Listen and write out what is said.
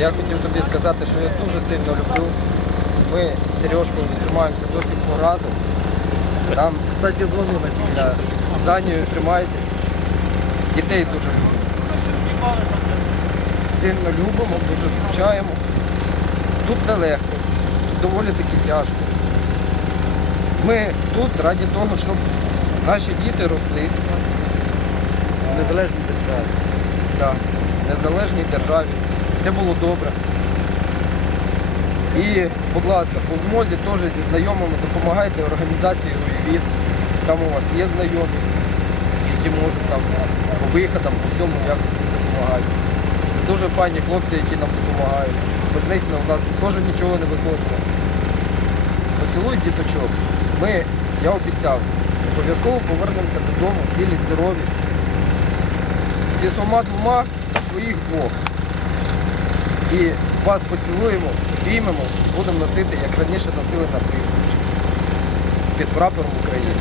Я хотів тобі сказати, що я дуже сильно люблю. Ми з Сережкою тримаємося до сих пор разом. Там Кстати, дзвонили тільки. да, з Анією тримаєтесь. Дітей дуже любимо. Сильно любимо, дуже скучаємо. Тут нелегко, тут доволі таки тяжко. Ми тут раді того, щоб наші діти росли В незалежній державі. да, в незалежній державі. Все було добре. І, будь ласка, по змозі теж зі знайомими допомагайте організації УЄВІД. Там у вас є знайомі, які можуть там по виходам, по всьому якось їм допомагають. Це дуже файні хлопці, які нам допомагають. Без них у нас теж нічого не виходило. Поцілуй діточок. Ми, я обіцяв, обов'язково повернемося додому, цілі, здорові. Зі свома двома своїх двох. І вас поцілуємо, обіймемо, будемо носити, як раніше носили на своїх ручках. Під прапором України.